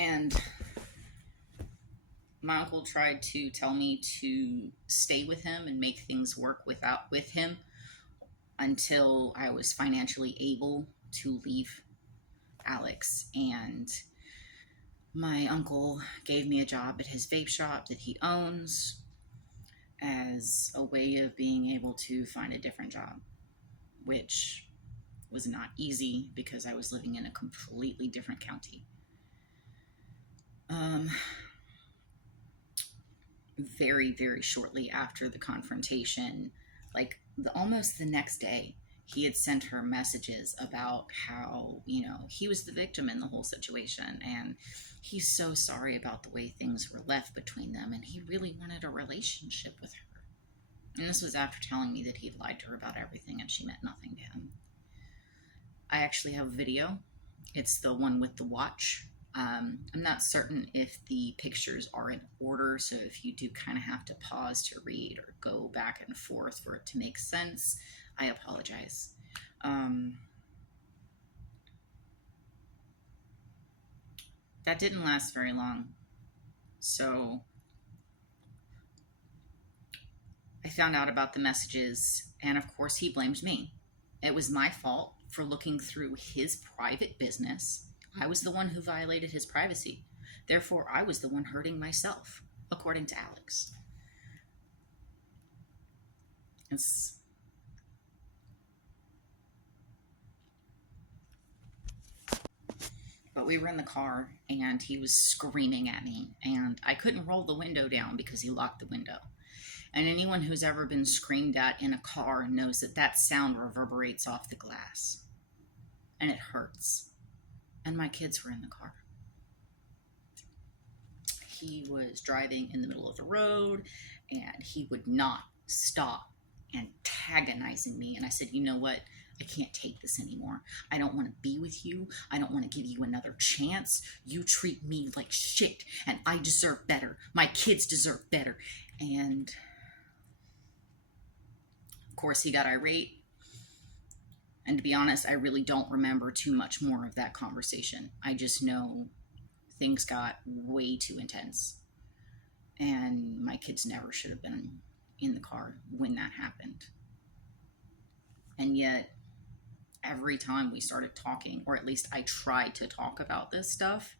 And my uncle tried to tell me to stay with him and make things work with him until I was financially able to leave Alex. And my uncle gave me a job at his vape shop that he owns as a way of being able to find a different job, which was not easy because I was living in a completely different county. Very, very shortly after the confrontation, almost the next day, he had sent her messages about how, he was the victim in the whole situation, and he's so sorry about the way things were left between them, and he really wanted a relationship with her. And this was after telling me that he'd lied to her about everything and she meant nothing to him. I actually have a video. It's the one with the watch. I'm not certain if the pictures are in order, so if you do kind of have to pause to read or go back and forth for it to make sense, I apologize. That didn't last very long. So I found out about the messages, and of course he blamed me. It was my fault for looking through his private business. I was the one who violated his privacy. Therefore, I was the one hurting myself, according to Alex. But we were in the car, and he was screaming at me, and I couldn't roll the window down because he locked the window. And anyone who's ever been screamed at in a car knows that that sound reverberates off the glass. And it hurts. And my kids were in the car. He was driving in the middle of the road, and he would not stop antagonizing me. And I said, you know what? I can't take this anymore. I don't want to be with you. I don't want to give you another chance. You treat me like shit, and I deserve better. My kids deserve better. And of course, he got irate. And to be honest, I really don't remember too much more of that conversation. I just know things got way too intense. And my kids never should have been in the car when that happened. And yet, every time we started talking, or at least I tried to talk about this stuff,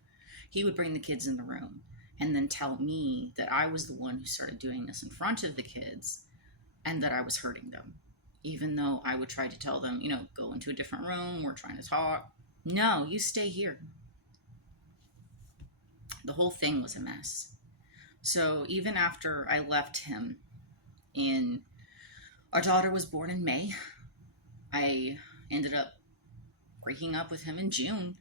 he would bring the kids in the room and then tell me that I was the one who started doing this in front of the kids and that I was hurting them. Even though I would try to tell them, go into a different room, we're trying to talk. No, you stay here. The whole thing was a mess. So even after I left him our daughter was born in May. I ended up breaking up with him in June.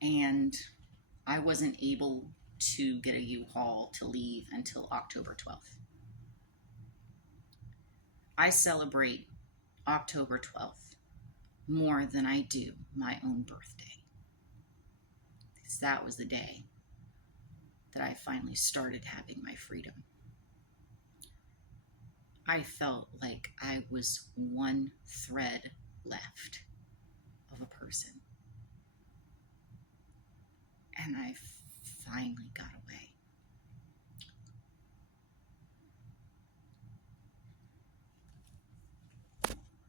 And I wasn't able to get a U-Haul to leave until October 12th. I celebrate October 12th more than I do my own birthday. Because that was the day that I finally started having my freedom. I felt like I was one thread left of a person. And I finally got away.